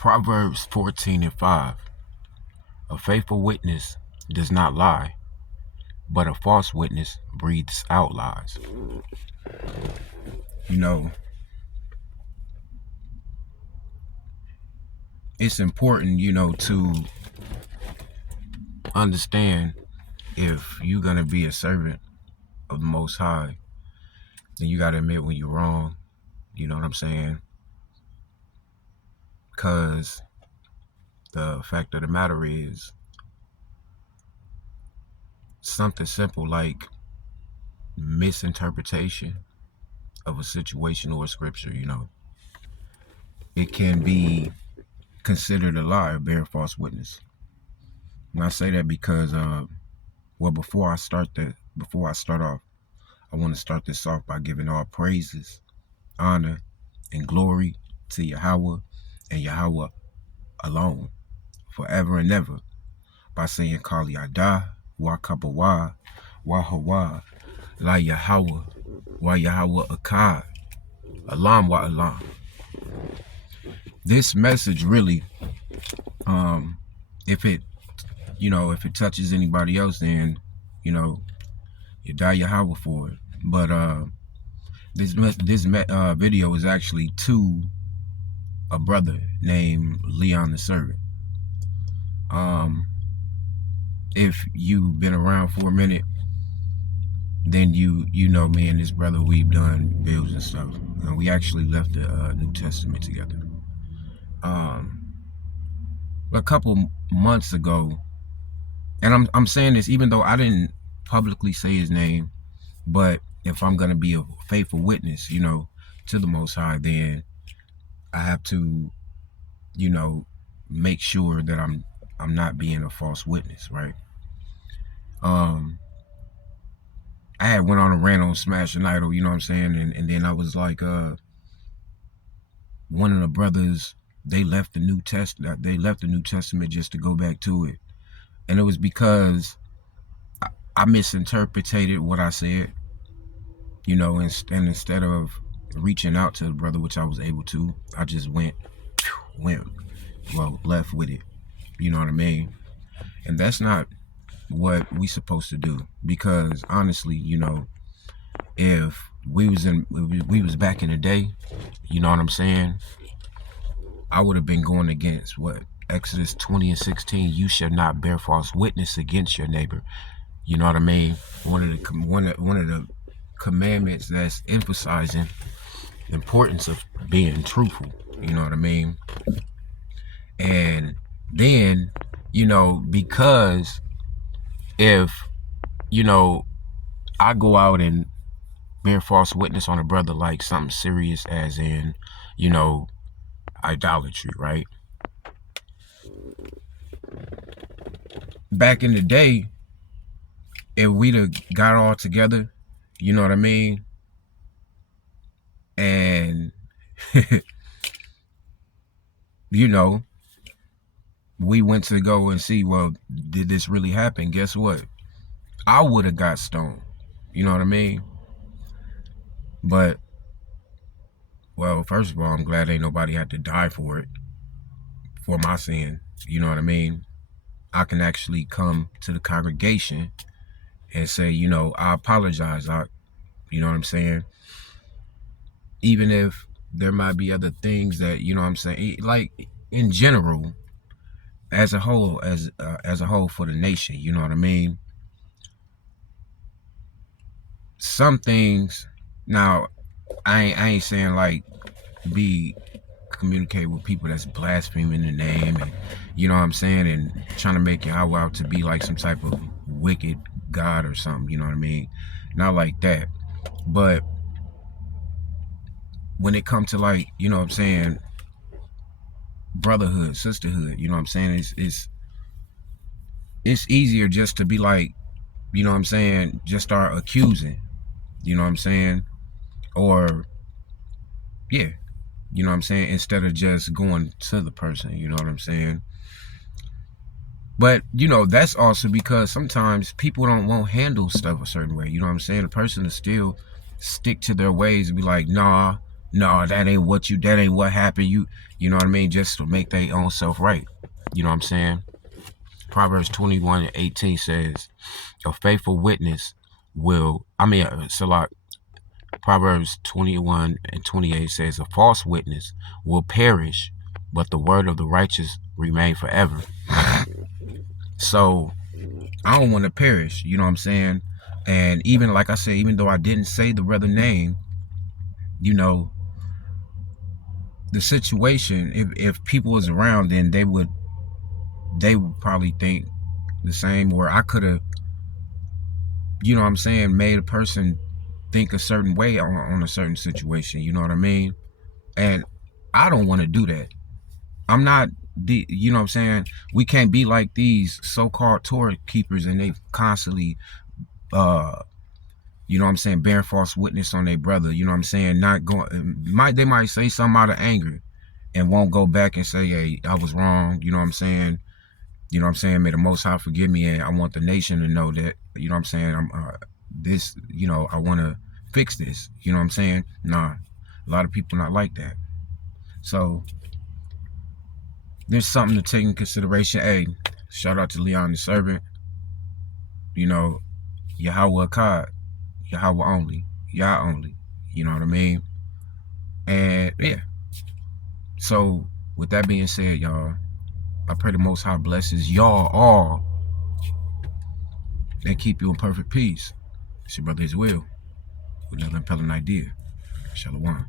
Proverbs 14:5. A faithful witness does not lie, but a false witness breathes out lies. You know, it's important, to understand if you're going to be a servant of the Most High, then you got to admit when you're wrong. You know what I'm saying? Because the fact of the matter is, something simple like misinterpretation of a situation or a scripture, it can be considered a lie or bear false witness. And I say that because, before I start off, I want to start this off by giving all praises, honor, and glory to Yahweh and Yahweh alone, forever and ever, by saying Kali Adah, Wakabawah, YAHAWAH'S, La Yahawah, YAHAWAH'S, Alam wa Alam. This message really, if it touches anybody else, then, you die Yahweh for it. But this video is actually to a brother named Leon the Servant. If you've been around for a minute, then you know me and this brother, we've done bills and stuff. And we actually left the New Testament together. A couple months ago, and I'm saying this even though I didn't publicly say his name, but if I'm gonna be a faithful witness, to the Most High, then I have to, make sure that I'm not being a false witness, right? I had went on a rant on Smash an Idol, you know what I'm saying, and then I was like, one of the brothers, they left the New Testament just to go back to it, and it was because I misinterpreted what I said, and instead of reaching out to the brother, which I was able to, I just left with it, you know what I mean? And that's not what we supposed to do, because honestly, if we was back in the day, you know what I'm saying, I would have been going against what Exodus 20:16. You shall not bear false witness against your neighbor. You know what I mean? One of the commandments that's emphasizing the importance of being truthful. You know what I mean? And then, because if, I go out and bear false witness on a brother, like something serious as in, idolatry, right? Back in the day, if we'd have got all together, you know what I mean? And, we went to go and see, well, did this really happen? Guess what? I would have got stoned. You know what I mean? But, well, first of all, I'm glad ain't nobody had to die for it, for my sin. You know what I mean? I can actually come to the congregation and say, I apologize. You know what I'm saying? Even if there might be other things that, you know what I'm saying, like in general, as a whole for the nation, you know what I mean? Some things, now, I ain't saying like communicate with people that's blaspheming the name, and you know what I'm saying, and trying to make Yahweh out to be like some type of wicked God or something, you know what I mean? Not like that. But when it comes to, like, you know what I'm saying, brotherhood, sisterhood, you know what I'm saying, it's easier just to be like, you know what I'm saying, just start accusing, you know what I'm saying, or yeah, you know what I'm saying, instead of just going to the person, you know what I'm saying. But, that's also because sometimes people won't handle stuff a certain way, you know what I'm saying. The person will still stick to their ways and be like, nah, No, that ain't what happened. You know what I mean? Just to make their own self right. You know what I'm saying? Proverbs 21:18 says, a faithful witness SALACH. Proverbs 21:28 says, a false witness will perish, but the word of the righteous remain forever. So I don't want to perish, you know what I'm saying? And even like I said, even though I didn't say the brother name, you know, the situation, if people was around, then they would probably think the same, where I could have, you know what I'm saying, made a person think a certain way on a certain situation, you know what I mean? And I don't want to do that. I'm not you know what I'm saying? We can't be like these so-called Torah keepers, and they constantly you know what I'm saying, bearing false witness on their brother, you know what I'm saying, not going, they might say something out of anger and won't go back and say, hey, I was wrong, you know what I'm saying, may the Most High forgive me, and I want the nation to know that, you know what I'm saying, I'm this, you know, I want to fix this, you know what I'm saying. Nah, a lot of people not like that. So there's something to take in consideration. Hey, shout out to Leon the Servant, you know, YAHAWAH'S, Yahweh only, Yah only, you know what I mean? And yeah, so with that being said, y'all, I pray the Most High blesses y'all all and keep you in perfect peace. It's your brother His Will with another impelling idea. Shalom.